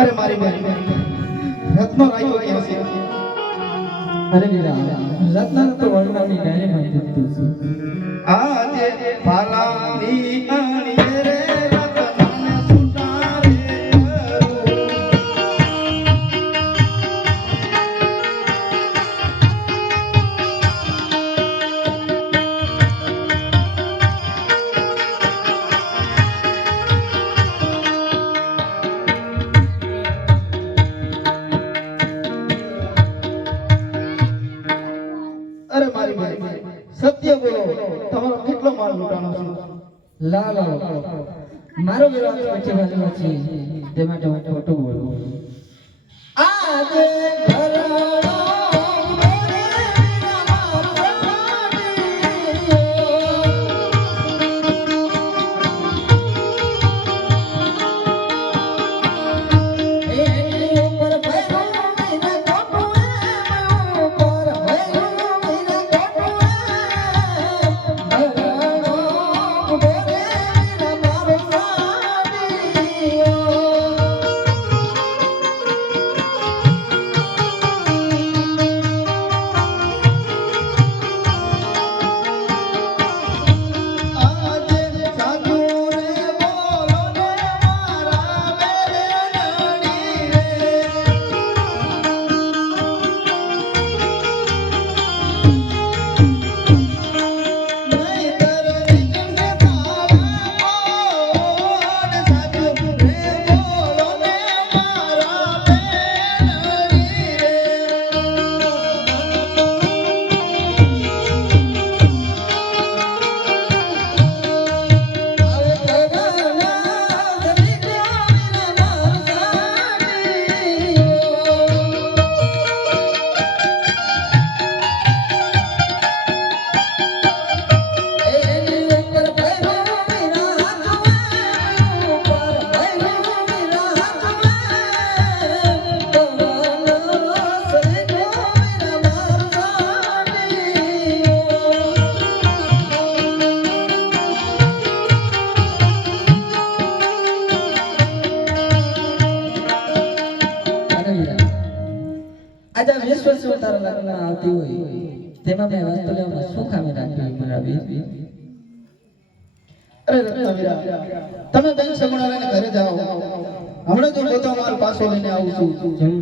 અરે મારી બેન રત્નો રાયો ક્યાં છે? અરે વીરા રત્ન તો વર્ણવાની ડાયરીમાં દીધું છે. આજે ભાલાની અણીએ રે રત્નને સુટારે અરે મારી બેન સત્ય બોલો, તમારો કેટલો માલ લૂંટાણો છે? લાલો મારો વિરોધ વચ્ચે વાલો છે તે માટે હું ખોટું બોલું. આજે ઘરડો આજે 20 વર્ષ તારા લગ્ન આવતી હોય તેમાં મેં વસ્તુ લેવામાં શું ખામી રાખ્યું મારા વીર? અરે રત્નવીરા, તમે બેન સગુણાને ઘરે જાઓ. હમણાં જો બધો માલ પાછો લઈને આવું છું.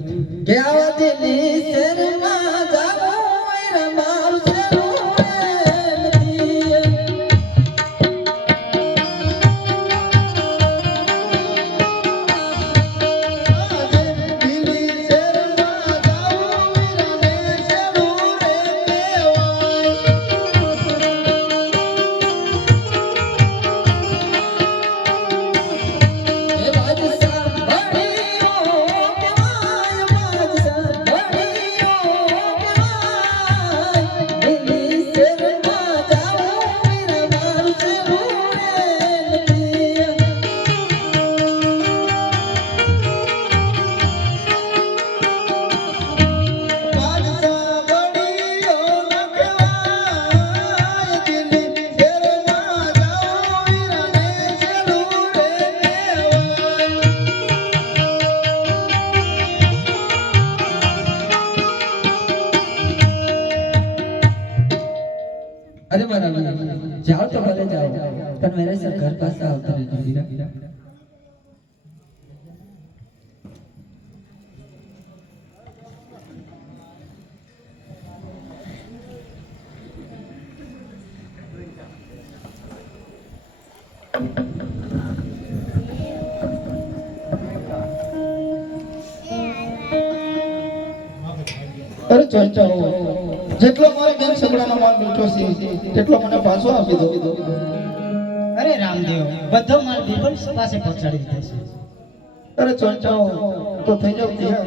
કે આવા દિલ્હી શહેરમાં જાવો મારું શેરું નથી. આજે દિલ્હી શહેરમાં જાઉં વીરાને શેરું રે કહેવાય. એ બાદશાહ બણ્યો કહેવાય, બાદશાહ બણ્યો કહેવાય. દિલ્હી શહેરમાં જાવો મારું શેરું નથી. બાદશાહ બળિયો ન કહેવાય, દિલ્હી શહેરમાં જાઉં વીરાને શેરું રે अरे मारा जाओ तो भले जाओ, पर मेरे सर घर पास आवता रहજો વીરા. અરે ચોંચાઓ, જેટલો મારે બેન સગડાનો માલ મીઠો છે તેટલો મને પાછો આપી દો. અરે રામદેવ, બધો માલ બિલકુલ પાસે પહોંચાડી દીધો છે. અરે ચોંચાઓ, તો થઈ જાવ તૈયાર.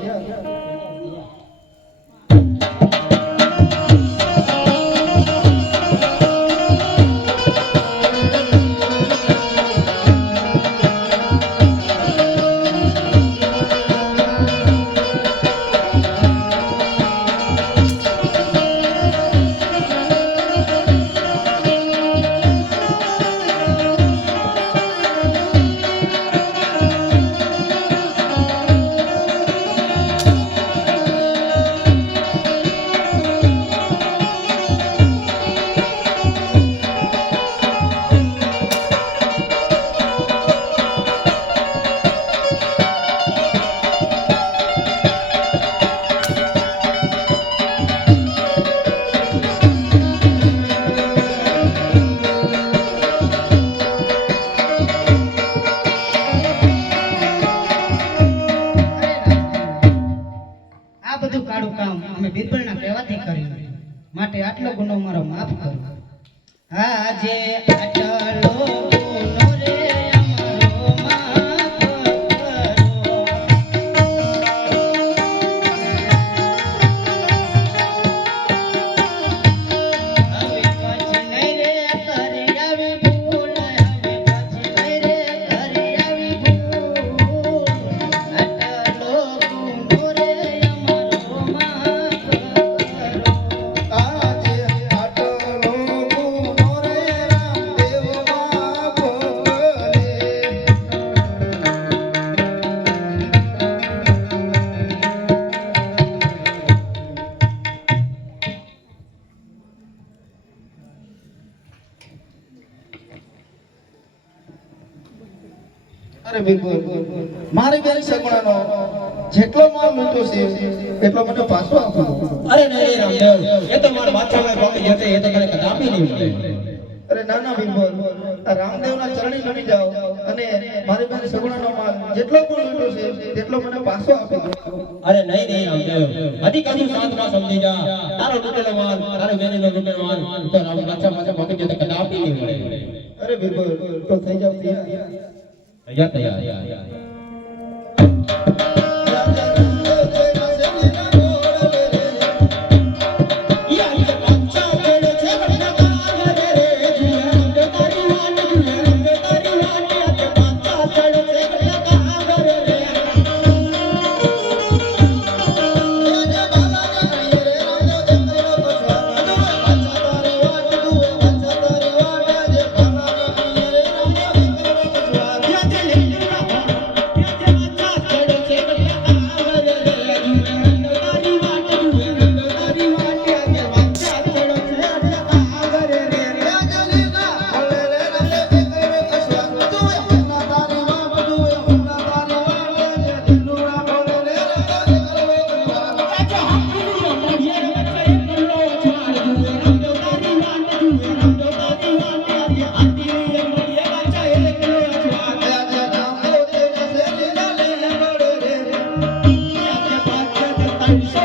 આ બધું કાળું કામ અમે બિરબલના કહેવાથી કર્યું, માટે આટલો ગુનો મારો માફ કરો. આજે આટલો ગુનો રે અમારો માફ કરો. હવે પછી નહીં રે કરી આવી ભૂલ, હવે પછી નહીં રે કરી આવી ભૂલ. આટલો ગુનો રે અમારો માફ કરો. આજે આટલો ગુનો રે રામદેવ માફ કરે. અરે બિલકુલ, મારી બેન સગુણાનો જેટલો માલ મીઠો છે એટલો મને પાછો આપી દો. અરે નહીં રામદેવ, એ તો મારા માથામાં પામી જશે, એ તો મને કદાપી નહીં મળે. અરે નાના બિરબલ, આ રામદેવના ચરણી નમી જાઓ અને મારી બેન સગુણાનો માલ જેટલો પણ મીઠો છે તેટલો મને પાછો આપી દો. અરે નહીં નહીં રામદેવ, હજી કશું શાંતમાં સમજી જા. તારો લૂંટેલો માલ, તારો બેનનો લૂંટેલો માલ તો રામ માથા પામી જશે, કદાપી નહીં મળે. અરે બિરબલ, તો થઈ જાવ તૈયાર. તૈયાર. Wow.